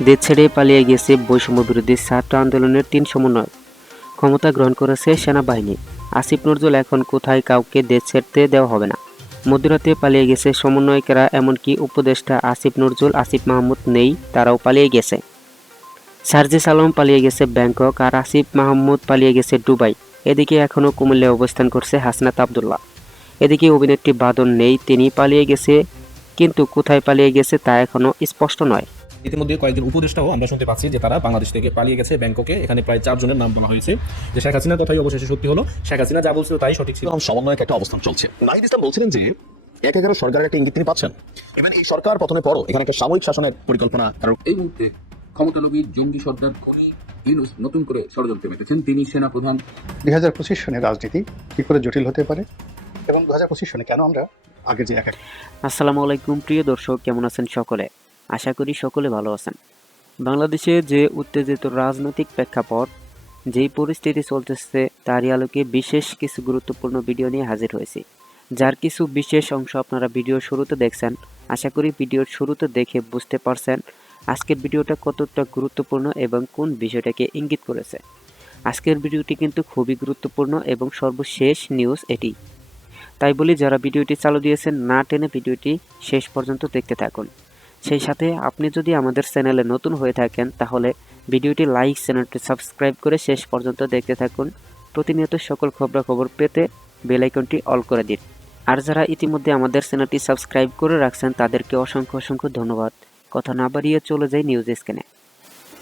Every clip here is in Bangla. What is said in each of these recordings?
দেশ ছেড়ে পালিয়ে গেছে বৈষম্য বিরোধী ছাত্র আন্দোলনের ৩ সমন্বয়ক। ক্ষমতা গ্রহণ করেছে সেনাবাহিনী। আসিফ নজরুল এখন কোথায় কাউকে দেশ ছেড়তে দেওয়া হবে না। মধ্যরাতে পালিয়ে গেছে সমন্বয়কেরা, এমনকি উপদেষ্টা আসিফ নজরুল, আসিফ মাহমুদ নেই, তারাও পালিয়ে গেছে। সার্জিস আলম পালিয়ে গেছে ব্যাংকক, আর আসিফ মাহমুদ পালিয়ে গেছে দুবাই। এদিকে এখনও কুমিল্লায় অবস্থান করছে হাসনাত আবদুল্লাহ। এদিকে অভিনেত্রী বাদল নেই, তিনি পালিয়ে গেছে, কিন্তু কোথায় পালিয়ে গেছে তা এখনও স্পষ্ট নয়। ইতিমধ্যে কয়েকজন উপদেষ্টাও আমরা শুনতে পাচ্ছি যে তারা বাংলাদেশ থেকে পালিয়ে গেছে ব্যাংককে। এখানে প্রায় 4 জনের নাম বলা হয়েছে। যে শেখ হাসিনার কথাই অবশেষে সত্যি হলো। শেখ হাসিনা যা বলছিল তাই সঠিক ছিল। সমন্বয়ক একটা অবস্থান চলছে। নাহিদ ইসলাম বলছিলেন যে ১/১১ সরকারের একটা ইঙ্গিত তিনি পাচ্ছেন এবং এই সরকার পতনের পরও এখানে একটা সাময়িক শাসনের পরিকল্পনা। এই মুহূর্তে ক্ষমতালোভী জঙ্গি সর্দার খনি ইউনূস নতুন করে ষড়যন্ত্রে মেতেছেন। তিনি সেনাপ্রধান। ২০২৫ সনের রাজনীতি কি করে জটিল হতে পারে এবং ২০২৫ সনে কেন আমরা আগে যে এক আসসালামু আলাইকুম প্রিয় দর্শক, কেমন আছেন সকলে? আশা করি সকলে ভালো আছেন। বাংলাদেশে যে উত্তেজিত রাজনৈতিক প্রেক্ষাপট, যেই পরিস্থিতি চলতেছে, তারই আলোকে বিশেষ কিছু গুরুত্বপূর্ণ ভিডিও নিয়ে হাজির হয়েছি, যার কিছু বিশেষ অংশ আপনারা ভিডিওর শুরুতে দেখছেন। আশা করি ভিডিওর শুরুতে দেখে বুঝতে পারছেন আজকের ভিডিওটা কতটা গুরুত্বপূর্ণ এবং কোন বিষয়টাকে ইঙ্গিত করেছে। আজকের ভিডিওটি কিন্তু খুবই গুরুত্বপূর্ণ এবং সর্বশেষ নিউজ এটি। তাই বলি, যারা ভিডিওটি চালু দিয়েছেন না টেনে ভিডিওটি শেষ পর্যন্ত দেখতে থাকুন। সেই সাথে আপনি যদি আমাদের চ্যানেলে নতুন হয়ে থাকেন তাহলে ভিডিওটি লাইক, চ্যানেলটি সাবস্ক্রাইব করে শেষ পর্যন্ত দেখতে থাকুন। প্রতিনিয়ত সকল খবরাখবর পেতে বেল আইকনটি অল করে দিন। আর যারা ইতিমধ্যে আমাদের চ্যানেলটি সাবস্ক্রাইব করে রাখছেন তাদেরকে অসংখ্য অসংখ্য ধন্যবাদ। কথা না বাড়িয়ে চলে যাই নিউজ স্ক্রিনে।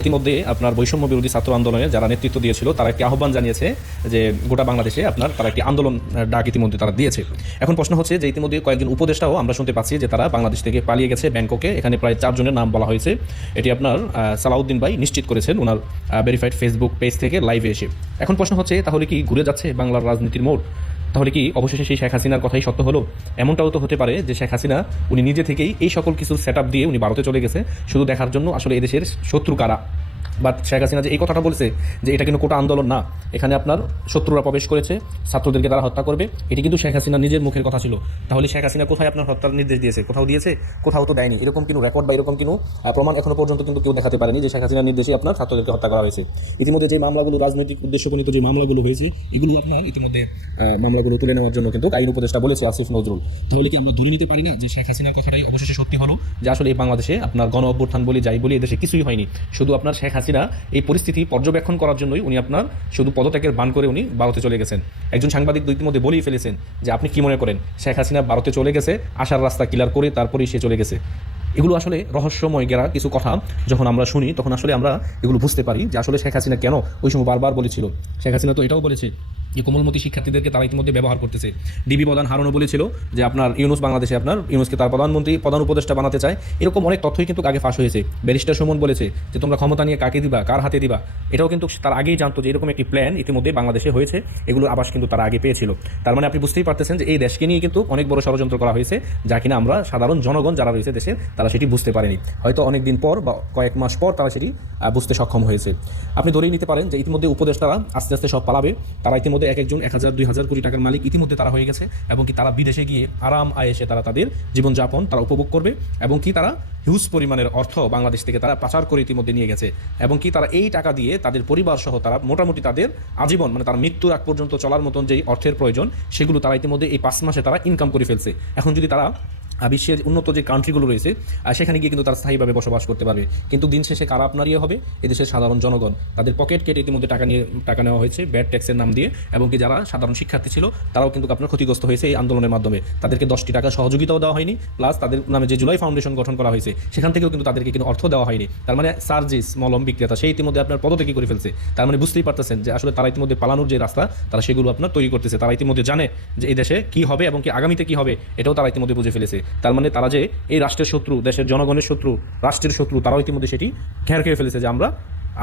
ইতিমধ্যে আপনার বৈষম্য বিরোধী ছাত্র আন্দোলনে যারা নেতৃত্ব দিয়েছিল তারা একটি আহ্বান জানিয়েছে যে গোটা বাংলাদেশে তারা একটি আন্দোলন ডাক ইতিমধ্যে তারা দিয়েছে। এখন প্রশ্ন হচ্ছে যে ইতিমধ্যে কয়েকজন উপদেষ্টাও আমরা শুনতে পাচ্ছি যে তারা বাংলাদেশ থেকে পালিয়ে গেছে ব্যাংককে। এখানে প্রায় 4 জনের নাম বলা হয়েছে। এটি আপনার সালাউদ্দিন ভাই নিশ্চিত করেছেন ওনার ভেরিফাইড ফেসবুক পেজ থেকে লাইভে এসে। এখন প্রশ্ন হচ্ছে, তাহলে কি ঘুরে যাচ্ছে বাংলার রাজনীতির মোড়? তাহলে কি অবশেষে সেই শেখ হাসিনার কথাই সত্য হলো? এমনটাও তো হতে পারে যে শেখ হাসিনা উনি নিজে থেকেই এই সকল কিছু সেট আপ দিয়ে উনি ভারতে চলে গেছে শুধু দেখার জন্য আসলে এদেশের শত্রু কারা। বাট শেখ হাসিনা যে এই কথাটা বলছে যে এটা কিন্তু কোটা আন্দোলন না, এখানে আপনার শত্রুরা প্রবেশ করেছে, ছাত্রদেরকে তারা হত্যা করবে, এটি কিন্তু শেখ হাসিনা নিজের মুখের কথা ছিল। তাহলে শেখ হাসিনা কোথায় আপনার হত্যার নির্দেশ দিয়েছে? কোথাও দিয়েছে? কোথাও তো দেয়নি। এরকম কিন্তু রেকর্ড বা এরকম কিন্তু প্রমাণ এখনো পর্যন্ত কিন্তু কেউ দেখাতে পারেনি যে শেখ হাসিনার নির্দেশে আপনার ছাত্রদেরকে হত্যা করা হয়েছে। ইতিমধ্যে যে মামলাগুলো রাজনৈতিক উদ্দেশ্যপ্রণীত যে মামলাগুলো হয়েছে, এগুলি আপনার ইতিমধ্যে মামলাগুলো তুলে নেওয়ার জন্য কিন্তু আইন উপদেষ্টা বলেছে আসিফ নজরুল। তাহলে কি আমরা ধরে নিতে পারি না যে শেখ হাসিনার কথাটাই অবশেষে সত্যি হলো, যে আসলে এই বাংলাদেশে আপনার গণ অভ্যুত্থান বলি যাই বলি এদেশে কিছুই হয়নি, শুধু আপনার শেখ হাসিনা এই পরিস্থিতি পর্যবেক্ষণ করার জন্যই উনি আপনার শুধু পদত্যাগের বান করে উনি ভারতে চলে গেছেন। একজন সাংবাদিক ইতিমধ্যে বলেই ফেলেছেন যে আপনি কি মনে করেন শেখ হাসিনা ভারতে চলে গেছে আসার রাস্তা ক্লিয়ার করে তারপরেই সে চলে গেছে? এগুলো আসলে রহস্যময় গেরা কিছু কথা যখন আমরা শুনি তখন আসলে আমরা এগুলো বুঝতে পারি যে আসলে শেখ হাসিনা কেন ওই সময় বারবার বলেছিল। শেখ হাসিনা তো এটাও বলেছে যে কোমলমতি শিক্ষার্থীদেরকে তারা ইতিমধ্যে ব্যবহার করতেছে। ডিবি প্রধান হারুনও বলেছিল যে আপনার ইউনূস বাংলাদেশে আপনার ইউনূসকে তার প্রধান উপদেষ্টা বানাতে চায়। এরকম অনেক তথ্যই কিন্তু আগে ফাঁস হয়েছে। ব্যারিস্টার সুমন বলেছে যে তোমরা ক্ষমতা নিয়ে কাকে দিবা, কার হাতে দিবা, এটাও কিন্তু তার আগেই জানতো যে এরকম একটি প্ল্যান ইতিমধ্যে বাংলাদেশে হয়েছে। এগুলোর আভাস কিন্তু তারা আগে পেয়েছিল। তার মানে আপনি বুঝতেই পারতেছেন যে এই দেশকে নিয়ে কিন্তু অনেক বড় ষড়যন্ত্র করা হয়েছে, যা কিনা আমরা সাধারণ জনগণ যারা রয়েছে দেশের তারা সেটি বুঝতে পারেনি। হয়তো অনেক দিন পর বা কয়েক মাস পর তারা সেটি বুঝতে সক্ষম হয়েছে। আপনি ধরেই নিতে পারেন যে ইতিমধ্যে উপদেষ্টারা আস্তে আস্তে সব পালাবে। তারা ইতিমধ্যে এক একজন 1000-2000 কোটি টাকার মালিক ইতিমধ্যে তারা হয়ে গেছে, এবং কি তারা বিদেশে গিয়ে আরাম আয়েসে তারা তাদের জীবনযাপন তারা উপভোগ করবে, এবং কি তারা হিউজ পরিমাণের অর্থ বাংলাদেশ থেকে তারা পাচার করে ইতিমধ্যে নিয়ে গেছে, এবং কি তারা এই টাকা দিয়ে তাদের পরিবার সহ তারা মোটামুটি তাদের আজীবন মানে তার মৃত্যুর আগ পর্যন্ত চলার মতন যেই অর্থের প্রয়োজন সেগুলো তারা ইতিমধ্যে এই 5 মাসে তারা ইনকাম করে ফেলছে। এখন যদি তারা বিশ্বের উন্নত যে কান্ট্রিগুলো রয়েছে সেখানে গিয়ে কিন্তু তারা স্থায়ীভাবে বসবাস করতে পারবে, কিন্তু দিন শেষে কারা আপনারই হবে? এদেশের সাধারণ জনগণ। তাদের পকেট কেটে ইতিমধ্যে টাকা নেওয়া হয়েছে ব্যাড ট্যাক্সের নাম দিয়ে, এবং কি যারা সাধারণ শিক্ষার্থী ছিল তারাও কিন্তু আপনার ক্ষতিগ্রস্ত হয়েছে এই আন্দোলনের মাধ্যমে। তাদেরকে 10টি টাকা সহযোগিতাও দেওয়া হয়নি, প্লাস তাদের নামে যে জুলাই ফাউন্ডেশন গঠন করা হয়েছে সেখান থেকেও কিন্তু তাদেরকে কিন্তু অর্থ দেওয়া হয়নি। তার মানে সার্জিস মলম বিক্রেতা সেই ইতিমধ্যে আপনার পদত্যাগী করে ফেলছে। তার মানে বুঝতেই পারতেছেন যে আসলে তারা ইতিমধ্যে পালানোর যে রাস্তা তারা সেগুলো আপনার তৈরি করতেছে। তারা ইতিমধ্যে জানে যে এই দেশে কি হবে এবং কি আগামীতে কি হবে এটাও তারা ইতিমধ্যে বুঝে ফেলেছে। তার মানে তারা যে এই রাষ্ট্রের শত্রু, দেশের জনগণের শত্রু, রাষ্ট্রের শত্রু, তারাও ইতিমধ্যে সেটি খেয়ে ফেলেছে যে আমরা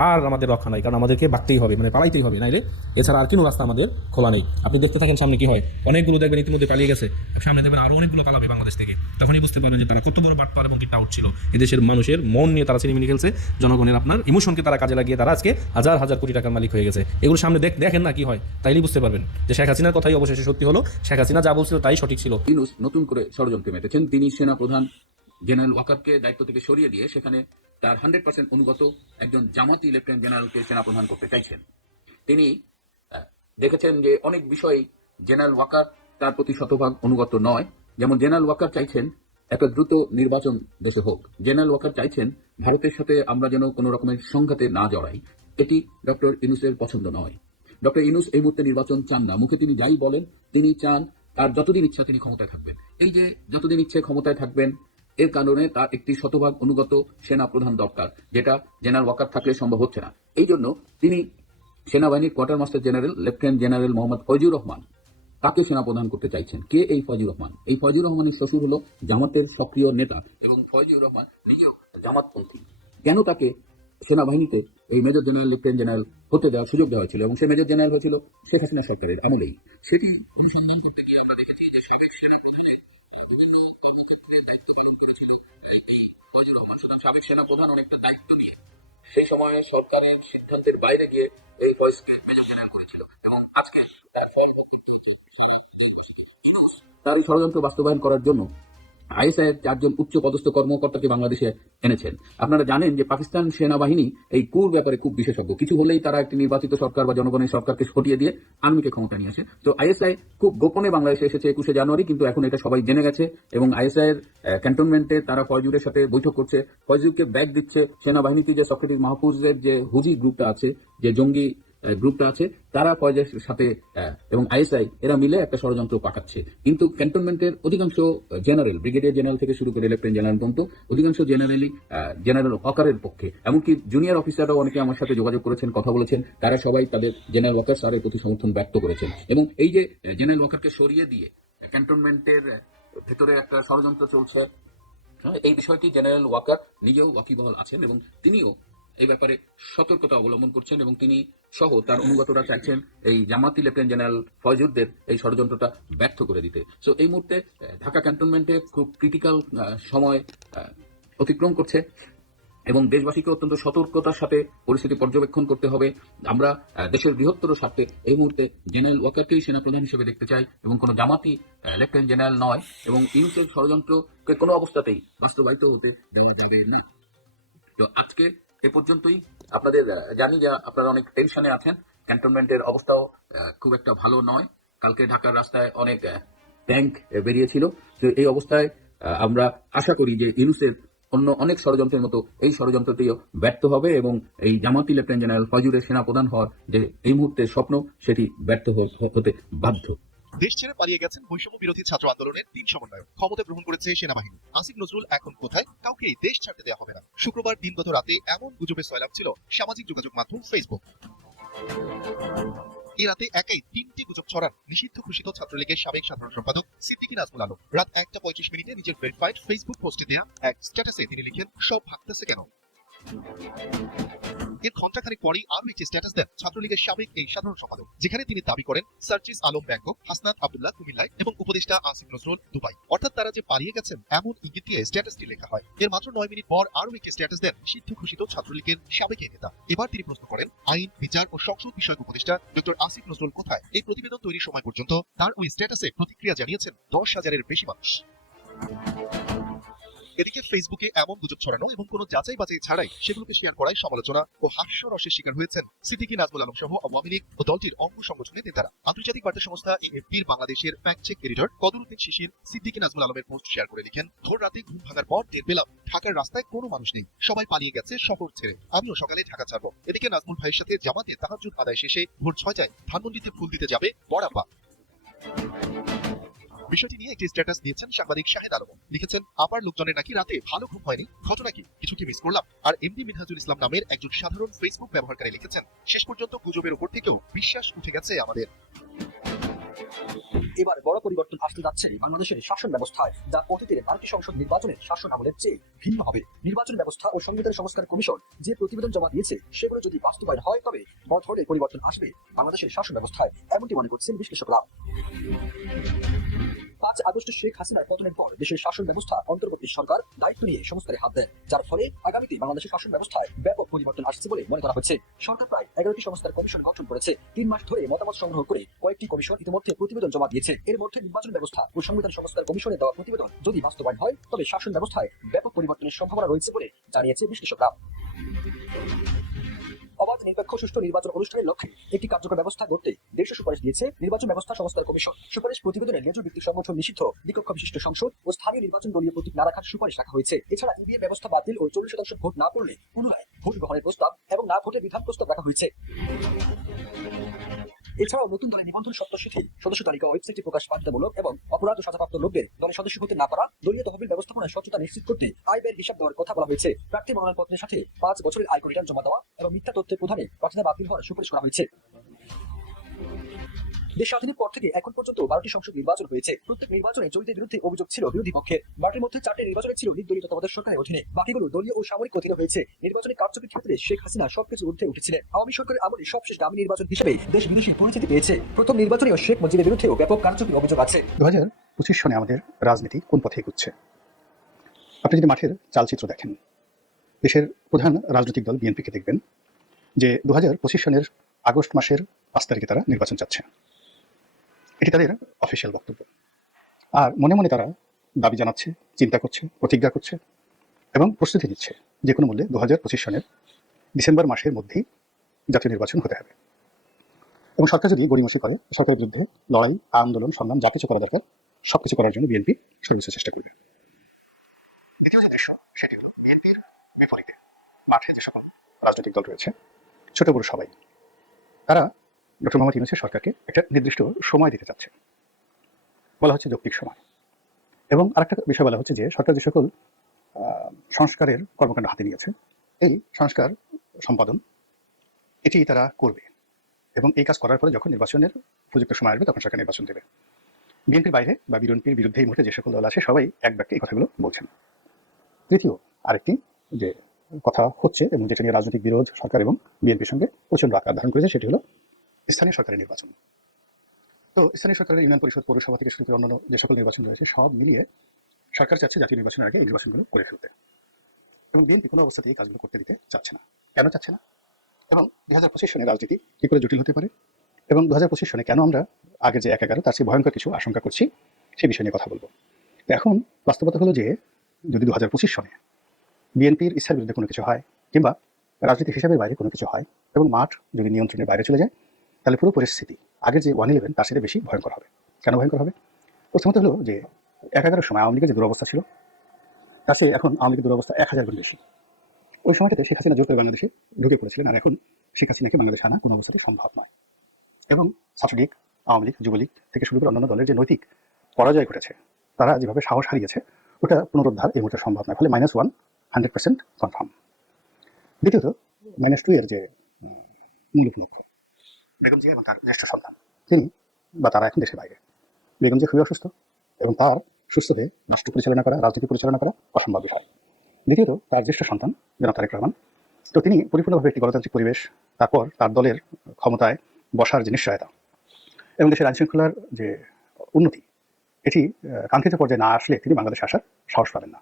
আর আমাদের রক্ষা নাই, কারণ আমাদেরকে বাঁকতেই হবে, মানে পালাইতেই হবে, নাইলে এছাড়া আর কোনো রাস্তা আমাদের খোলা নেই। আপনি দেখতে থাকেন সামনে কি হয়। অনেকগুলো দেখবেন ইতিমধ্যে পালিয়ে গেছে, সামনে দেখবেন আরো অনেকগুলো পালাবে বাংলাদেশ থেকে। তখনই বুঝতে পারবেন যে তারা কত বড় বাটপার এবং কি টাউট ছিল। এদেশের মানুষের মন নিয়ে তারা চিনিমিনি খেলছে, জনগণের আপনার ইমোশনকে তারা কাজে লাগিয়ে তারা আজকে হাজার হাজার কোটি টাকার মালিক হয়ে গেছে। এগুলো সামনে দেখেন না কি হয়, তাইলেই বুঝতে পারবেন যে শেখ হাসিনার কথাই অবশেষে সত্যি হলো। শেখ হাসিনা যা বলছিল তাই সঠিক ছিল। ইউনূস নতুন করে ষড়যন্ত্রে মেতেছেন। তিনি সেনাপ্রধান জেনারেল ওয়াকারকে দায়িত্ব থেকে সরিয়ে দিয়ে সেখানে তার 100% অনুগত একজন জামাতি লেফটেন্যান্ট জেনারেলকে সেনাপ্রধান করতে চাইছেন। তিনি দেখেছেন যে অনেক বিষয় জেনারেল ওয়াকার তার প্রতি শতভাগ অনুগত নয়। যেমন জেনারেল ওয়াকার চাইছেন একটা দ্রুত নির্বাচন দেশে হোক। জেনারেল ওয়াকার চাইছেন ভারতের সাথে আমরা যেন কোনো রকমের সংঘাতে না জড়াই। এটি ডক্টর ইউনূসের পছন্দ নয়। ডক্টর ইউনূস এই মুহূর্তে নির্বাচন চান না। মুখে তিনি যাই বলেন, তিনি চান তার যতদিন ইচ্ছা তিনি ক্ষমতায় থাকবেন। এই যে যতদিন ইচ্ছে ক্ষমতায় থাকবেন, এর কারণে তার একটি শতভাগ অনুগত সেনা প্রধান দরকার, যেটা জেনারেল ওয়াকার থাকলে সম্ভব হচ্ছে না। এই জন্য তিনি সেনাবাহিনীর quartermaster general lieutenant general Mohammad Faizur Rahman তাকে সেনাপ্রধান করতে চাইছেন। কে এই ফয়জুর রহমান? এই ফয়জুর রহমানের শ্বশুর হলো জামাতের সক্রিয় নেতা এবং ফয়জুর রহমান নিজেও জামাতপন্থী। কেন তাকে সেনাবাহিনীতে এই মেজর জেনারেল লেফটেন্যান্ট জেনারেল হতে দেওয়ার সুযোগ দেওয়া হয়েছিল এবং সে মেজর জেনারেল হয়েছিল শেখ হাসিনা সরকারের আমলেই। সেটি অনুসন্ধান করতে গিয়ে আমরা দেখেছি যে সাবেক সেনাপ্রধানের বিভিন্ন ক্ষেত্রে দায়িত্ব পালন করেছিল এই ফয়জুর রহমান। সুতরাং সাবেক সেনাপ্রধান অনেকটা দায়িত্ব নিয়ে সেই সময়ে সরকারের সিদ্ধান্তের বাইরে গিয়ে এই ফয়েজকে মেজর জেনারেল করেছিল এবং আজকে তার ফল তার এই ষড়যন্ত্র বাস্তবায়ন করার জন্য আইএসআই এর 4 জন উচ্চ পদস্থ কর্মকর্তাকে বাংলাদেশে এনেছেন। আপনারা জানেন যে পাকিস্তান সেনাবাহিনী এই কুর ব্যাপারে খুব বিশেষজ্ঞ। কিছু হলেই তারা একটি নির্বাচিত সরকার বা জনগণের সরকারকে সরিয়ে দিয়ে আর্মিকে ক্ষমতা নিয়ে আসে। তো আইএসআই খুব গোপনে বাংলাদেশে এসেছে 21শে জানুয়ারি, কিন্তু এখন এটা সবাই জেনে গেছে এবং আইএসআই এর ক্যান্টনমেন্টে তারা ফয়জুরের সাথে বৈঠক করছে। ফয়জুরকে ব্যাগ দিচ্ছে। সেনাবাহিনীতে যে সক্রেটিস মাহফুজের যে হুজি গ্রুপটা আছে, যে জঙ্গি গ্রুপটা আছে, তারা ফয়জের সাথে এবং আইএসআই এরা মিলে একটা ষড়যন্ত্র পাকাচ্ছে। কিন্তু ক্যান্টনমেন্টের অধিকাংশ জেনারেল, ব্রিগেডিয়ার জেনারেল থেকে শুরু করে লেফটেন্যান্ট জেনারেল পর্যন্ত অধিকাংশ জেনারেলই জেনারেল ওয়াকারের পক্ষে। এমনকি জুনিয়র অফিসাররাও অনেকে আমার সাথে যোগাযোগ করেছেন, কথা বলেছেন, তারা সবাই তাদের জেনারেল ওয়াকার স্যারের প্রতি সমর্থন ব্যক্ত করেছেন। এবং এই যে জেনারেল ওয়াকারকে সরিয়ে দিয়ে ক্যান্টনমেন্টের ভেতরে একটা ষড়যন্ত্র চলছে, এই বিষয়টি জেনারেল ওয়াকার নিজেও ওয়াকিবহাল আছেন এবং তিনিও এই ব্যাপারে সতর্কতা অবলম্বন করছেন এবং তিনি সহ তার অনুগতরা চাইছেন এই জামাতি লেফটেন্যান্ট জেনারেল ফয়জুরদের এই ষড়যন্ত্রটা ব্যর্থ করে দিতে। সো এই মুহূর্তে ঢাকা ক্যান্টনমেন্টে খুব ক্রিটিক্যাল সময় অতিক্রম করছে এবং দেশবাসীকে অত্যন্ত সতর্কতার সাথে পরিস্থিতি পর্যবেক্ষণ করতে হবে। আমরা দেশের বৃহত্তর স্বার্থে এই মুহূর্তে জেনারেল ওয়াকারকেই সেনাপ্রধান হিসেবে দেখতে চাই এবং কোনো জামাতি লেফটেন্যান্ট জেনারেল নয় এবং ইউনুসের ষড়যন্ত্রকে কোনো অবস্থাতেই বাস্তবায়িত হতে দেওয়া যাবে না। তো আজকে এ পর্যন্তই। আপনাদের জানি যে আপনারা অনেক টেনশনে আছেন। ক্যান্টনমেন্টের অবস্থাও খুব একটা ভালো নয়। কালকে ঢাকার রাস্তায় অনেক ট্যাঙ্ক বেরিয়েছিল। তো এই অবস্থায় আমরা আশা করি যে ইউনুসের অন্য অনেক ষড়যন্ত্রের মতো এই ষড়যন্ত্রটিও ব্যর্থ হবে এবং এই জামাতি লেফটেন্যান্ট জেনারেল ফয়জুরের সেনাপ্রধান হওয়ার যে এই মুহূর্তে স্বপ্ন, সেটি ব্যর্থ হতে বাধ্য। দেশ ছেড়ে পালিয়ে গেছেন বৈষম্য বিরোধী ছাত্র আন্দোলনের 3 সমন্বয়ক। ক্ষমতা গ্রহণ করেছে সেনাবাহিনী। আসিফ নজরুল এখন কোথায়? কাউকেই দেশ ছাড়তে দেওয়া হবে না। শুক্রবার দিনগত রাতে এমন গুজবে সয়লাব ছিল সামাজিক যোগাযোগ মাধ্যম ফেসবুক। এই রাতে একাই 3টি গুজব ছড়ান নিষিদ্ধ ঘোষিত ছাত্রলীগের সাবেক সাধারণ সম্পাদক সিদ্দিকী নাজমুল আলম। রাত 1:35 নিজের ভেরিফাইড ফেসবুক পোস্টে দেয়া এক স্ট্যাটাসে তিনি লিখেন, সব ভাগতেছে কেন। এর ঘণ্টাখানেক পরেই আরও একটি স্ট্যাটাস দেন ছাত্রলীগের সাবেক এই সাধারণ সম্পাদক, যেখানে তিনি দাবি করেন সার্জিস আলম ব্যাংকক, হাসনাত আব্দুল্লাহ কুমিল্লায় এবং উপদেষ্টা আসিফ নজরুল দুবাই। অর্থাৎ তারা যে পালিয়ে গেছেন এমন ইঙ্গিত দিয়ে স্ট্যাটাসটি লেখা হয়। এর মাত্র 9 মিনিট পর আরও একটি স্ট্যাটাস দেন নিষিদ্ধ ঘোষিত ছাত্রলীগের সাবেক এই নেতা। এবার তিনি প্রশ্ন করেন, আইন, বিচার ও সংসদ বিষয়ক উপদেষ্টা ডক্টর আসিফ নজরুল কোথায়? এই প্রতিবেদন তৈরির সময় পর্যন্ত তার ওই স্ট্যাটাসে প্রতিক্রিয়া জানিয়েছেন 10,000-এর বেশি মানুষ। এদিকে ফেসবুকে এমন গুজব ছড়ানো এবং কোনো যাচাই বাছাই ছাড়াই সেগুলোকে শেয়ার করায় সমালোচনা ও হাস্যরসের শিকার হয়েছেন সিদ্দিকী নাজমুল আলম সহ আওয়ামী লীগ ও দলটির অঙ্গ সংগঠনের নেতারা। আন্তর্জাতিক বার্তা সংস্থা এএফপির বাংলাদেশের ফ্যাক্ট চেক এডিটর কদরউদ্দিন শিশির সিদ্দিকী নাজমুল আলমের পোস্ট শেয়ার করে লিখেন, ভোর রাতে ঘুম ভাঙার পর টের পেলাম ঢাকার রাস্তায় কোনো মানুষ নেই, সবাই পালিয়ে গেছে শহর ছেড়ে। আমিও সকালে ঢাকা ছাড়বো। এদিকে নাজমুল ভাইয়ের সাথে জামাতে তাহাজ্জুদ আদায় শেষে ভোর 6টায় ধানমন্ডিতে ফুল দিতে যাবে বড়াপা। বিষয়টি নিয়ে একটি স্ট্যাটাস দিয়েছেন সাংবাদিক শাহেদ আলম। লিখেছেন, আবার লোকজনের নাকি রাতে ভালো ঘুম হয়নি, ঘটনা কি, কিছু কি মিস করলাম? আর এমডি মিনহাজুল ইসলাম নামের একজন সাধারণ ফেসবুক ব্যবহারকারী লিখেছেন, শেষ পর্যন্ত গুজবের উপর থেকেও বিশ্বাস উঠে গেছে আমাদের। এবার বড় পরিবর্তন আসতে যাচ্ছে বাংলাদেশের শাসন ব্যবস্থায়, যা অতীতের ভারতীয় সংসদ নির্বাচনের শাসন আমলের চেয়ে ভিন্ন হবে। নির্বাচন ব্যবস্থা ও সংবিধান সংস্কার কমিশন যে প্রতিবেদন জমা দিয়েছে সেগুলো যদি বাস্তবায়ন হয় তবে বড় ধরনের পরিবর্তন আসবে বাংলাদেশের শাসন ব্যবস্থায়, এমনটি মনে করছেন বিশ্লেষকরা। 5 আগস্ট শেখ হাসিনার পতনের পর দেশের শাসন ব্যবস্থা অন্তর্বর্তী সরকার দায়িত্ব নিয়ে সংস্কারে হাত দেয়, যার ফলে আগামীতে বাংলাদেশের শাসন ব্যবস্থায় ব্যাপক পরিবর্তন আসছে বলে মনে করা হচ্ছে। সরকার প্রায় 11টি সংস্কার কমিশন গঠন করেছে। 3 মাস ধরে মতামত সংগ্রহ করে কয়েকটি কমিশন ইতিমধ্যে প্রতিবেদন জমা দিয়েছে। এর মধ্যে নির্বাচন ব্যবস্থা ও সংবিধান সংস্কার কমিশনের দেওয়া প্রতিবেদন যদি বাস্তবায়ন হয় তবে শাসন ব্যবস্থায় ব্যাপক পরিবর্তনের সম্ভাবনা রয়েছে বলে জানিয়েছে বিশ্লেষকরা। অবাধ, নিরপেক্ষ, সুষ্ঠু নির্বাচন অনুষ্ঠানের লক্ষ্যে একটি কার্যকর ব্যবস্থা গড়তে দেশীয় সুপারিশ দিয়েছে নির্বাচন ব্যবস্থা সংস্কার কমিশন। সুপারিশ প্রতিবেদনে লেজুর ভিত্তিক সংগঠন নিষিদ্ধ, দ্বিকক্ষ বিশিষ্ট সংসদ ও স্থানীয় নির্বাচন দলীয় প্রতীক না রাখার সুপারিশ রাখা হয়েছে। এছাড়া ইভিএম ব্যবস্থা বাতিল ও 40% ভোট না পড়লে পুনরায় ভোট গ্রহণের প্রস্তাব এবং না ভোটের বিধান প্রস্তাব রাখা হয়েছে। এছাড়াও নতুন দলের নিবন্ধন শর্ত শিথিল, সদস্য তালিকা ওয়েবসাইটে প্রকাশ বাধ্যতামূলক এবং অপরাধ ও সাজাপ্রাপ্ত লোকদের দলে সদস্য হতে না পারা, দলীয় তহবিল ব্যবস্থাপনায় স্বচ্ছতা নিশ্চিত করতে আয় ব্যয়ের হিসাব দেওয়ার কথা বলা হয়েছে। প্রার্থী মনোনয়নপত্রের সাথে 5 বছরের আয়কর রিটার্ন জমা দেওয়া এবং মিথ্যা তথ্যের প্রধানে প্রার্থনা বাতিল হওয়ার সুপারিশ করা হয়েছে। দেশ স্বাধীনের পর থেকে এখন পর্যন্ত 12টি সংসদ নির্বাচন হয়েছে। প্রত্যেক নির্বাচনে জড়িতের বিরুদ্ধে অভিযোগ ছিল বিরোধী পক্ষের। 12টির মধ্যে 4টি নির্বাচনে ছিল নির্দলীয় তত্ত্বাবধায়ক সরকারের অধীনে, বাকিগুলো দলীয় ও সামরিক অধীনে হয়েছে। নির্বাচনী কারচুপির ক্ষেত্রে শেখ হাসিনা সবকিছু ঊর্ধ্বে উঠেছিলেন। আওয়ামী সরকারের আমলে সবশেষ দামি নির্বাচন হিসেবে দেশ বিদেশি পরিচিতি পেয়েছে। প্রথম নির্বাচনেও শেখ মুজিবের বিরুদ্ধেও ব্যাপক কারচুপির অভিযোগ আছে। 2025 সনে আমাদের রাজনীতি কোন পথে এগুচ্ছে? আপনি যদি মাঠের চালচিত্র দেখেন, দেশের প্রধান রাজনৈতিক দল বিএনপিকে দেখবেন যে 2025 সনের আগস্ট মাসের 5 তারিখে তারা নির্বাচন চাচ্ছে। এটি তাদের অফিসিয়াল বক্তব্য। আর মনে মনে তারা দাবি জানাচ্ছে, চিন্তা করছে, প্রতিজ্ঞা করছে এবং প্রস্তুতি নিচ্ছে যে কোনো মূল্যে 2025 সনের ডিসেম্বর মাসের মধ্যেই জাতীয় নির্বাচন হতে হবে। এবং সরকার যদি গড়িমসি করে, সরকারের বিরুদ্ধে লড়াই, আন্দোলন, সংগ্রাম যা কিছু করা দরকার সবকিছু করার জন্য বিএনপি সর্বোচ্চ চেষ্টা করবে। দ্বিতীয় যে দৃশ্য, সেটি হল বিএনপির বিপরীতে মাঠে যে সকল রাজনৈতিক দল রয়েছে, ছোট বড় সবাই, তারা ডক্টর মোহাম্মদ ইউনূসের সরকারকে একটা নির্দিষ্ট সময় দিতে চাচ্ছে, বলা হচ্ছে যৌক্তিক সময়। এবং আরেকটা বিষয় বলা হচ্ছে যে সরকার যে সকল সংস্কারের কর্মকাণ্ড হাতে নিয়েছে, এই সংস্কার সম্পাদন এটি তারা করবে এবং এই কাজ করার পরে যখন নির্বাচনের উপযুক্ত সময় আসবে তখন সরকার নির্বাচন দেবে। বিএনপির বাইরে বা বিএনপির বিরুদ্ধে এই মুহূর্তে যে সকল দল আছে সবাই এক বাক্যে এই কথাগুলো বলছেন। তৃতীয় আরেকটি যে কথা হচ্ছে এবং যেটা নিয়ে রাজনৈতিক বিরোধ সরকার এবং বিএনপির সঙ্গে প্রচন্ড আকার ধারণ করেছে, সেটি হলো স্থানীয় সরকারের নির্বাচন। তো স্থানীয় সরকারের ইউনিয়ন পরিষদ, পৌরসভা থেকে শুরু করে অন্যান্য যে সকল নির্বাচন রয়েছে সব মিলিয়ে সরকার চাচ্ছে জাতীয় নির্বাচনের আগে এই নির্বাচনগুলো করে ফেলতে, এবং বিএনপি কোনো অবস্থাতেই এই কাজগুলো করতে দিতে চাচ্ছে না। কেন চাচ্ছে না এবং 2025 সনের রাজনীতি কি করে জটিল হতে পারে এবং 2025 সনে কেন আমরা আগের যে 11 তার চেয়ে ভয়ঙ্কর কিছু আশঙ্কা করছি সেই বিষয় নিয়ে কথা বলবো। তো এখন বাস্তবতা হলো যে যদি 2025 সনে বিএনপির ইচ্ছার বিরুদ্ধে কোনো কিছু হয় কিংবা রাজনীতি হিসাবে বাইরে কোনো কিছু হয় এবং মাঠ যদি নিয়ন্ত্রণের বাইরে চলে যায়, তাহলে পুরো পরিস্থিতি আগের যে 111 তার সাথে বেশি ভয়ঙ্কর হবে। কেন ভয়ঙ্কর হবে? প্রথমত হলো যে 11 সময় আওয়ামী লীগের যে দুরবস্থা ছিল তার চেয়ে এখন আওয়ামী লীগের দুরবস্থা 1000 গুণ বেশি। ওই সময়টাতে শেখ হাসিনা জোর করে বাংলাদেশে ঢুকে পড়েছিলেন, আর এখন শেখ হাসিনাকে বাংলাদেশে আনা কোনো অবস্থাতেই সম্ভব নয়। এবং ছাত্রলীগ, আওয়ামী লীগ, যুবলীগ থেকে শুরু করে অন্যান্য দলের যে নৈতিক পরাজয় ঘটেছে, তারা যেভাবে সাহস হারিয়েছে, ওটা পুনরুদ্ধার এই মুহূর্তে সম্ভব নয়। ফলে -1 100% কনফার্ম। দ্বিতীয়ত -2 এর যে মূল উপলক্ষ, বেগম জিয়া এবং তার জ্যেষ্ঠ সন্তান, তিনি বা তারা এখন দেশের বাইরে। বেগম জিয়া খুবই অসুস্থ এবং তার সুস্থ হয়ে রাষ্ট্র পরিচালনা করা, রাজনীতি পরিচালনা করা অসম্ভব বিষয়। দ্বিতীয়ত তার জ্যেষ্ঠ সন্তান জনাব তারেক রহমান, তো তিনি পরিপূর্ণভাবে একটি গণতান্ত্রিক পরিবেশ, তারপর তার দলের ক্ষমতায় বসার যে নিশ্চয়তা এবং দেশের আইন শৃঙ্খলার যে উন্নতি, এটি কাঙ্ক্ষিত পর্যায়ে না আসলে তিনি বাংলাদেশে আসার সাহস পাবেন না।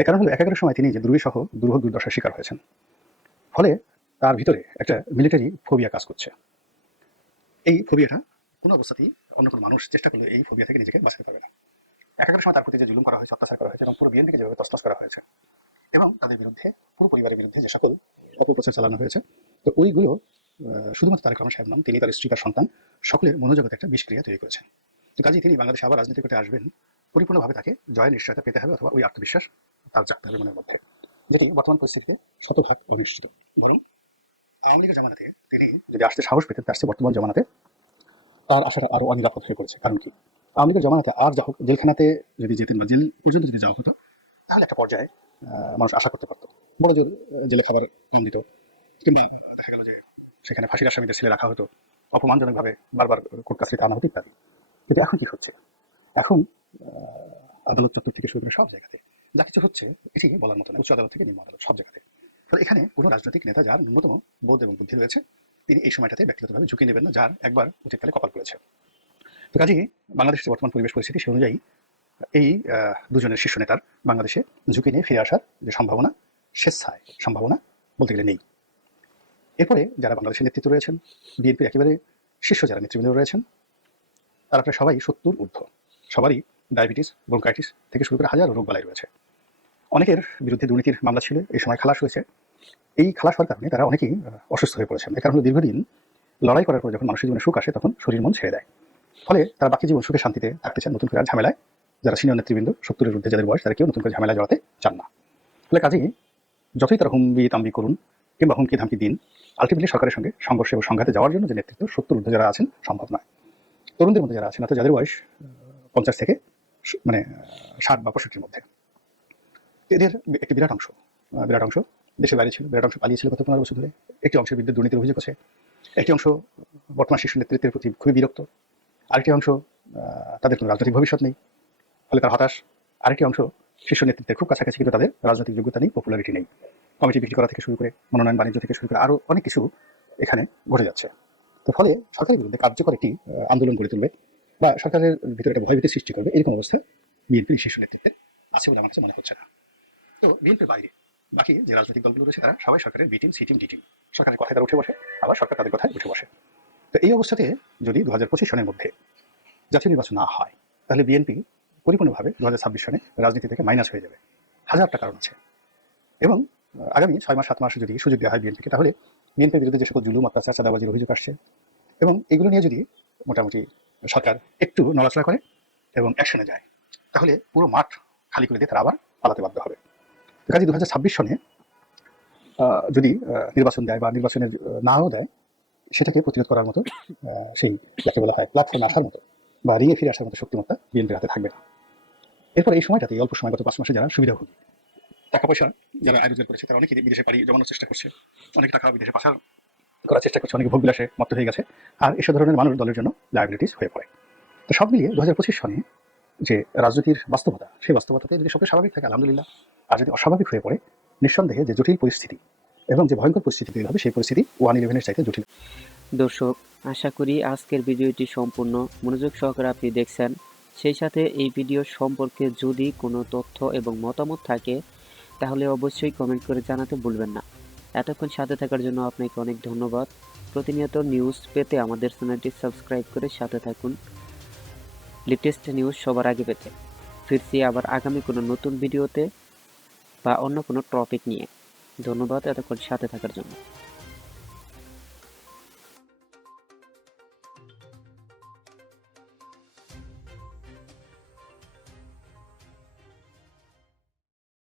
এ কারণ হলো 11 সময় তিনি যে দুর্বিসহ দুর্ভোগ দুর্দশার শিকার হয়েছেন, ফলে তার ভিতরে একটা মিলিটারি ফোবিয়া কাজ করছে। এই ফোবিয়াটা কোনো অবস্থাতেই অন্য কোনো মানুষ চেষ্টা করলে এই ফোবিয়া থেকে নিজেকে বাঁচাতে পারবে না। 11 সময় তার প্রতি যে জুলুম করা হয়েছে, অত্যাচার করা হয়েছে এবং পুরো বিএনপিকে যেভাবে তছনছ করা হয়েছে এবং তাদের বিরুদ্ধে, পুরো পরিবারের বিরুদ্ধে যে সকল অপপ্রচার চালানো হয়েছে, তো ওইগুলো শুধুমাত্র তারেক রহমান সাহেব নন, তিনি তার স্ত্রী, তার সন্তান সকলের মনোজগতে একটা বিষক্রিয়া তৈরি করেছেন। তো কাজেই তিনি বাংলাদেশে আবার রাজনীতি করতে আসবেন, পরিপূর্ণভাবে তাকে জয়ের নিশ্চয়তা পেতে হবে অথবা ওই আত্মবিশ্বাস তার জাগতে হবে মনের মধ্যে, যেটি বর্তমান পরিস্থিতিতে শতভাগ অনিশ্চিত। বরং আওয়ামী লীগের জামানাতে তিনি যদি আসতে সাহস পেতেন, তার চেয়ে বর্তমান জামানাতে তার আসাটা আরো অনিরাপদ হয়ে পড়েছে। কারণ কি, আওয়ামী লীগের জামানাতে আর যা হোক জেলখানাতে যদি যেতেন বা জেল পর্যন্ত যদি যাওয়া হতো, তাহলে একটা পর্যায়ে মানুষ আশা করতে পারতো বড় জোর জেলে খাবার কম দিত, কিংবা দেখা গেল যে সেখানে ফাঁসির আসামিদের ছেলে রাখা হতো, অপমানজনকভাবে বারবার কোর্ট কাছারিতে আনা হতো ইত্যাদি। কিন্তু এখন কি হচ্ছে? এখন আদালত চত্বর থেকে শুরু করে সব জায়গাতে যা কিছু হচ্ছে এটি বলার মতো না, উচ্চ আদালত থেকে নিম্ন আদালত সব জায়গাতে। ফলে এখানে কোনো রাজনৈতিক নেতা যার ন্যূনতম বোধ এবং বুদ্ধি রয়েছে, তিনি এই সময়টাতে ব্যক্তিগতভাবে ঝুঁকি নেবেন না, যার একবার উচিতকালে কপাল পড়েছে। তো কাজেই বাংলাদেশের যে বর্তমান পরিবেশ পরিস্থিতি সে অনুযায়ী এই দুজনের শীর্ষ নেতার বাংলাদেশে ঝুঁকি নিয়ে ফিরে আসার যে সম্ভাবনা, স্বেচ্ছায় সম্ভাবনা বলতে গেলে নেই। এরপরে যারা বাংলাদেশের নেতৃত্ব রয়েছেন, বিএনপির একেবারে শীর্ষ যারা নেতৃবৃন্দ রয়েছেন, তারা প্রায় সবাই 70 ঊর্ধ্ব। সবারই ডায়াবেটিস, ব্রঙ্কাইটিস থেকে শুরু করে হাজারো রোগবালাই রয়েছে। অনেকের বিরুদ্ধে দুর্নীতির মামলা ছিল, এই সময় খালাস হয়েছে। এই খালাস হওয়ার কারণে তারা অনেকেই অসুস্থ হয়ে পড়েছেন। এর কারণে দীর্ঘদিন লড়াই করার পর যখন মানুষের জীবনে সুখ আসে তখন শরীর মন ছেড়ে দেয়। ফলে তারা বাকি জীবন সুখে শান্তিতে থাকতে চান, নতুন করে আর ঝামেলায়, যারা সিনিয়র নেতৃবৃন্দ 70-এর ঊর্ধ্বে যাদের বয়স, তারা কেউ নতুন করে ঝামেলায় জড়াতে চান না। ফলে কাজেই যতই তারা হুমকি তাম্বি করুন কিংবা হুমকি ধামকি দিন, আলটিমেটলি সরকারের সঙ্গে সংঘর্ষে ও সংঘাতে যাওয়ার জন্য যে নেতৃত্ব 70 ঊর্ধ্বে যারা আছেন সম্ভব নয়। তরুণদের মধ্যে যারা আছেন, অর্থাৎ যাদের বয়স 50 থেকে 60 বা 65-এর মধ্যে, এদের একটি বিরাট অংশ দেশের বাইরে ছিল, বিরাট অংশ পালিয়েছিল গত 15 বছর ধরে। একটি অংশের বিরুদ্ধে দুর্নীতির অভিযোগ আছে, একটি অংশ বর্তমান শীর্ষ নেতৃত্বের প্রতি খুবই বিরক্ত, আরেকটি অংশ তাদের কোনো রাজনৈতিক ভবিষ্যৎ নেই, ফলে তারা হতাশ। আরেকটি অংশ শীর্ষ নেতৃত্বের খুব কাছাকাছি, কিন্তু তাদের রাজনৈতিক যোগ্যতা নেই, পপুলারিটি নেই। কমিটি বিক্রি করা থেকে শুরু করে মনোনয়ন বাণিজ্য থেকে শুরু করে আরও অনেক কিছু এখানে ঘটে যাচ্ছে। তো ফলে সরকারের বিরুদ্ধে কার্যকর একটি আন্দোলন গড়ে তুলবে বা সরকারের ভিতরে একটা ভয়ভীতি সৃষ্টি করবে, এরকম অবস্থা বিএনপির শীর্ষ নেতৃত্বে আছে বলে আমার কাছে মনে হচ্ছে না। তো বিএনপির বাইরে বাকি যে রাজনৈতিক দলগুলো রয়েছে তারা সবাই সরকারের B team, C team, D team. সরকারের কথায় তারা উঠে বসে, আবার সরকার তাদের কথায় উঠে বসে। তো এই অবস্থাতে যদি 2025 সনের মধ্যে জাতীয় নির্বাচন না হয়, তাহলে বিএনপি পরিপূর্ণভাবে 2026 সনে রাজনীতি থেকে মাইনাস হয়ে যাবে। হাজারটা কারণ আছে। এবং আগামী 6 মাস 7 মাস যদি সুযোগ দেওয়া হয় বিএনপিকে, তাহলে বিএনপির বিরুদ্ধে যে সকল জুলুম, অত্যাচার, চাঁদাবাজির অভিযোগ আসছে, এবং এগুলো নিয়ে যদি মোটামুটি সরকার একটু নড়াচড়া করে এবং অ্যাকশনে যায়, তাহলে পুরো মাঠ খালি করে দিয়ে তারা আবার পালাতে বাধ্য হবে। কাজে 2026 সনে যদি নির্বাচন দেয় বা নির্বাচনের নাও দেয়, সেটাকে প্রতিরোধ করার মতো সেই যাকে বলা হয় প্ল্যাটফর্মে আসার মতো বা রিঙে ফিরে আসার মতো শক্তিমত্তা বিএনপির হাতে থাকবে না। এরপর এই সময়টাতে, অল্প সময়, গত 5 মাসে যারা সুবিধাভোগী, টাকা পয়সা যারা আয়োজন করেছে, তারা অনেকে বিদেশে পাড়ি জমানোর চেষ্টা করছে, অনেক টাকা বিদেশে পাচার করার চেষ্টা করছে, অনেকে ভোগবিলাসে মত্ত হয়ে গেছে, আর এসব ধরনের মানুষ দলের জন্য লায়াবিলিটিস হয়ে পড়ে। তো সব মিলিয়ে 2025 সনে যে রাজনীতির বাস্তবতা, সেই বাস্তবতাতে যদি সবই স্বাভাবিক থাকে আলহামদুলিল্লাহ, আর যদি অস্বাভাবিক হয়ে পড়ে, নিঃসন্দেহে যে জটিল পরিস্থিতি এবং যে ভয়ঙ্কর পরিস্থিতি তৈরি হবে, সেই পরিস্থিতি 1/11-এর চাইতে জটিল। দর্শক, আশা করি আজকের ভিডিওটি সম্পূর্ণ মনোযোগ সহকারে আপনি দেখছেন। সেই সাথে এই ভিডিও সম্পর্কে যদি কোনো তথ্য এবং মতামত থাকে তাহলে অবশ্যই কমেন্ট করে জানাতে ভুলবেন না। এতক্ষণ সাথে থাকার জন্য আপনাকে অনেক ধন্যবাদ। প্রতিনিয়ত নিউজ পেতে আমাদের চ্যানেলটি সাবস্ক্রাইব করে সাথে থাকুন, লেটেস্ট নিউজ সবার আগে পেতে। ফিরছি আবার আগামী কোনো নতুন ভিডিওতে বা অন্য কোনো টপিক নিয়ে। ধন্যবাদ এতক্ষণ সাথে থাকার জন্য।